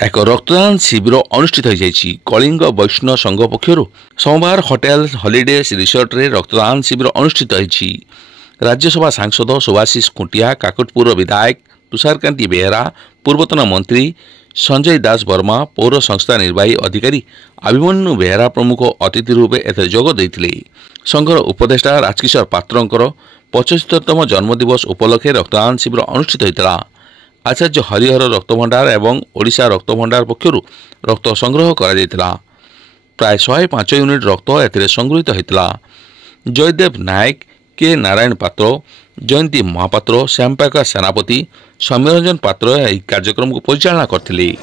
एक रक्तदान शिविर अनुष्ठित हो जाइछि। कलिंग वैष्णव संघ पक्षरु सोमवार होटेल हॉलिडे रिसोर्ट रे रक्तदान शिविर अनुष्ठित होइछि। राज्यसभा सांसद सुभाषिष खुंटिया, काकटपुर विधायक तुषारकांति बेहेरा, पूर्वतन मंत्री संजय दास वर्मा, पौर संस्था निर्वाही अधिकारी अभिमन्यु बेहेरा प्रमुख अतिथि रूपे एथे जोग देइथिले। संघर उपदेष्टा राजकिशोर पात्रंकर 75तम जन्मदिवस उपलक्षे रक्तदान शिविर अनुष्ठित होइतला। आचार्य हरिहर रक्तभंडार एवं ओडिशा रक्तभंडार पक्षरु रक्त संग्रह करा जायतिला। प्राय 105 यूनिट रक्त एथिरे संग्रहित होइतला। जयदेव नायक, के नारायण पात्र, जयंती महापात्र, श्यामप्रकाश सेनापति, सौम्यरंजन पात्र यह कार्यक्रम को परिचालना करथिले।